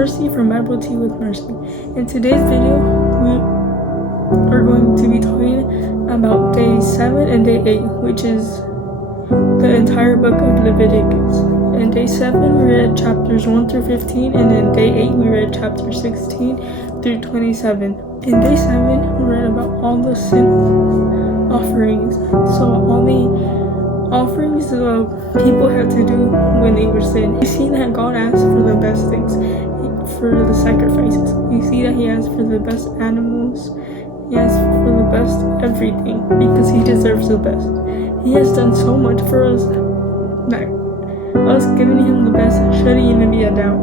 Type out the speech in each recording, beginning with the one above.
Mercy from Bible Tea with Mercy. In today's video, we are going to be talking about day 7 and day 8, which is the entire book of Leviticus. In day 7, we read chapters 1 through 15, and in day 8, we read chapters 16 through 27. In day 7, we read about all the sin offerings. So all the offerings people had to do when they were sin. You see that God asked for the best things, for the sacrifices. You see that He asked for the best animals. He asked for the best everything because He deserves the best. He has done so much for us that us giving Him the best shouldn't even be a doubt.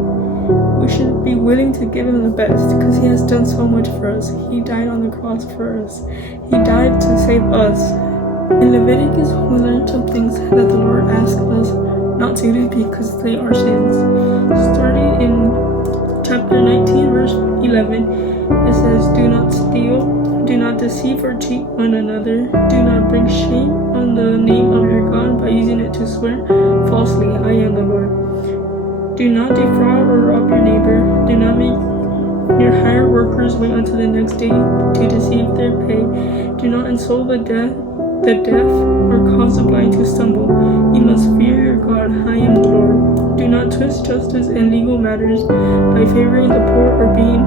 We should be willing to give Him the best because He has done so much for us. He died on the cross for us. He died to save us. In Leviticus, we learned some things that the Lord asked us not to do because they are sins. Starting in chapter 19, verse 11, it says, "Do not steal, do not deceive or cheat one another, do not bring shame on the name of your God by using it to swear falsely, I am the Lord. Do not defraud or rob your neighbor, do not make your hired workers wait until the next day to deceive their pay, do not insult the deaf, or cause the blind to stumble. You must fear your God, I am the Lord. Do not twist justice in legal matters by favoring the poor or being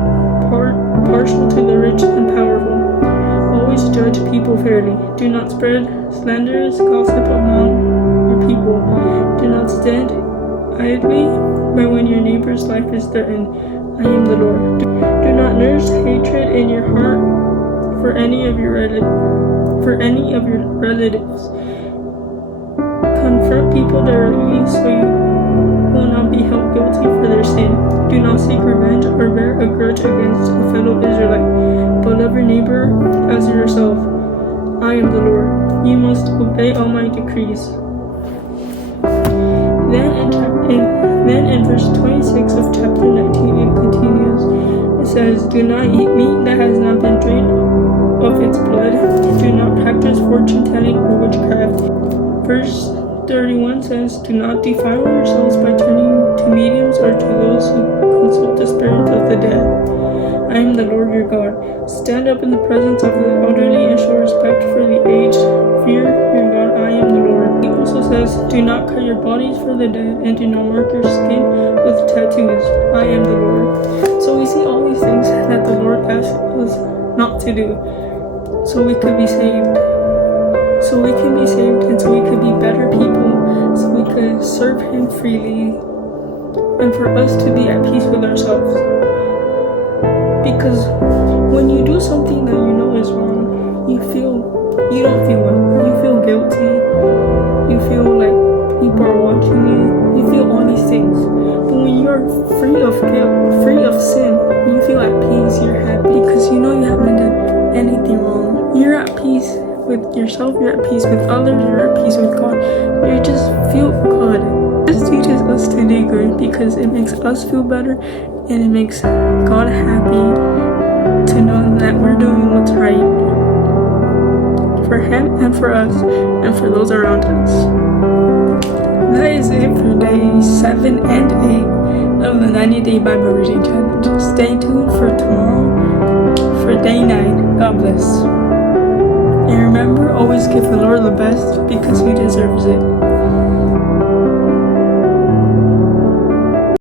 partial to the rich and powerful. Always judge people fairly. Do not spread slanderous gossip among your people. Do not stand idly by when your neighbor's life is threatened. I am the Lord. Do not nurse hatred in your heart for any of your relatives. Confront people directly so you will not be held guilty for their sin. Do not seek revenge or bear a grudge against a fellow Israelite, but love your neighbor as yourself. I am the Lord. You must obey all my decrees." Then in verse 26 of chapter 19 it continues. It says, "Do not eat meat that has not been drained of its blood. Do not practice fortune telling or witchcraft." Verse 31 says, "Do not defile yourselves by turning to mediums or to those who consult the spirits of the dead. I am the Lord your God. Stand up in the presence of the elderly and show respect for the aged. Fear your God, I am the Lord." He also says, "Do not cut your bodies for the dead, and do not mark your skin with tattoos. I am the Lord." So we see all these things that the Lord asks us not to do, so we could be saved. So we can be saved, and so we could be better people, so we could serve Him freely, and for us to be at peace with ourselves. Because when you do something that you know is wrong, you don't feel well. You feel guilty. You feel like people are watching you. You feel all these things. But when you're free of guilt, free of sin, you feel at peace. You're happy because you know you haven't done anything wrong. You're at peace with yourself. You're at peace with others. You're at peace with God. You just feel good. This teaches us to do good because it makes us feel better, and it makes God happy to know that we're doing what's right for Him and for us and for those around us. That is it for day 7 and 8 of the 90-day Bible reading challenge. Stay tuned for tomorrow for day 9. God bless. And remember, always give the Lord the best because He deserves it.